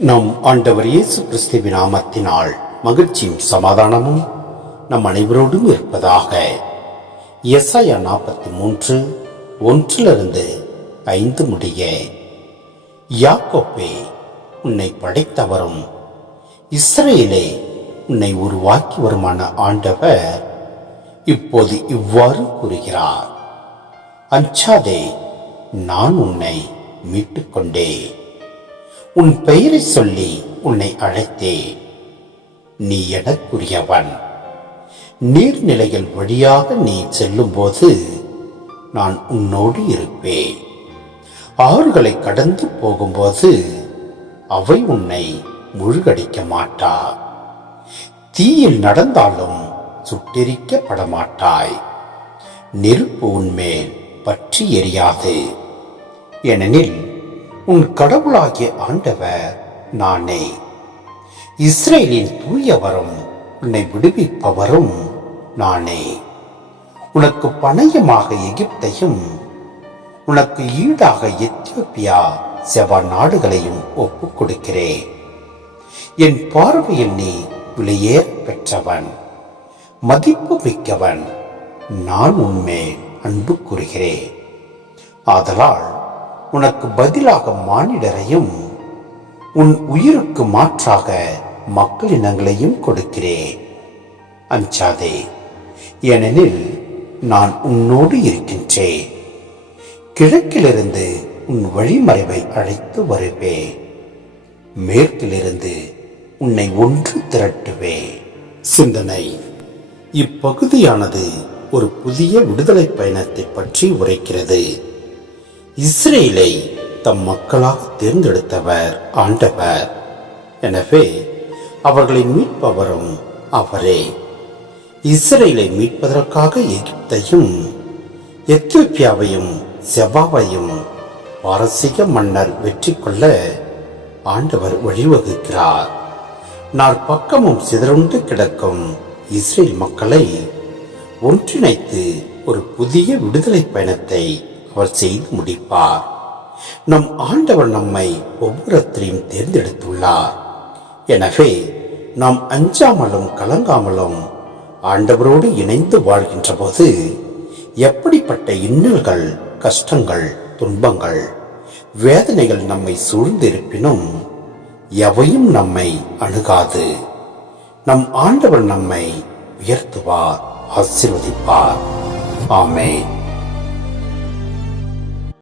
நம் ஆண்டவர் இயேசு கிறிஸ்துவின் நாமத்தினால் மகிழ்ச்சியும் சமாதானமும் நம் அனைவரோடும் இருப்பதாக. எசாயா 43 1-5 முடிய. யாக்கோப்பே, உன்னை படைத்தவரும் இஸ்ரவேலே, உன்னை உருவாக்கி வருமான ஆண்டவர் இப்போது இவ்வாறு கூறுகிறார்: அஞ்சாதே, நான் உன்னை மீட்டுக் கொண்டேன். உன் பெயரை சொல்லி உன்னை அழைத்தேன். நீ எனக்குரியவன். நீர்நிலைகள் வழியாக நீ செல்லும் போது நான் உன்னோடு இருப்பேன். ஆறுகளை கடந்து போகும்போது அவை உன்னை முழுகடிக்க மாட்டா. தீயில் நடந்தாலும் சுட்டெரிக்கப்பட மாட்டாய். நெருப்பு உன்மேல் பற்றி எரியாது. ஏனெனில் உன் கடவுளாகிய ஆண்டவர் நானே. இஸ்ரேலின் தூயவரும் உன்னை விடுவிப்பவரும் நானே. உனக்கு பணயமாக எகிப்தையும் உனக்கு ஈடாக எத்தியோப்பியா செவா நாடுகளையும் ஒப்புக் கொடுக்கிறேன். என் பார்வையில் நீ விலையேற பெற்றவன், மதிப்பு மிக்கவன். நான் உன்மேல் அன்பு கூறுகிறேன். ஆதலால் உனக்கு பதிலாக மானிடரையும் உன் உயிருக்கு மாற்றாக மக்களினங்களையும் கொடுக்கிறேன். அஞ்சாதே, ஏனெனில் நான் உன்னோடு இருக்கின்றேன். கிழக்கிலிருந்து உன் வழிமறைவை அழைத்து வருவேன். மேற்கிலிருந்து உன்னை ஒன்று திரட்டுவேன். சிந்தனை. இப்பகுதியானது ஒரு புதிய விடுதலை பயணத்தை பற்றி உரைக்கிறது. இஸ்ரேலை தம் மக்களாக தேர்ந்தெடுத்தவர் ஆண்டவர். எனவே அவர்களை மீட்பவரும் அவரே. இஸ்ரேலை மீட்பதற்காக எகிப்தையும் எத்தியோப்பியாவையும் செபாவையும் பாரசீக மன்னர் வெற்றி கொள்ள ஆண்டவர் வழிவகுக்கிறார். நாற்பக்கமும் சிதறுண்டு கிடக்கும் இஸ்ரேல் மக்களை ஒன்றிணைத்து ஒரு புதிய விடுதலை பயணத்தை அவர் செய்து முடிப்பார். நம் ஆண்டவர் நம்மை ஒவ்வொருத்தரையும் தேர்ந்தெடுத்துள்ளார். எனவே நாம் அஞ்சாமலும் கலங்காமலும் ஆண்டவரோடு இணைந்து வாழ்கின்ற போது எப்படிப்பட்ட இன்னல்கள், கஷ்டங்கள், துன்பங்கள், வேதனைகள் நம்மை சூழ்ந்திருப்பினும் எவையும் நம்மை அணுகாது. நம் ஆண்டவர் நம்மை உயர்த்துவார், ஆசீர்வதிப்பார். ஆமென்.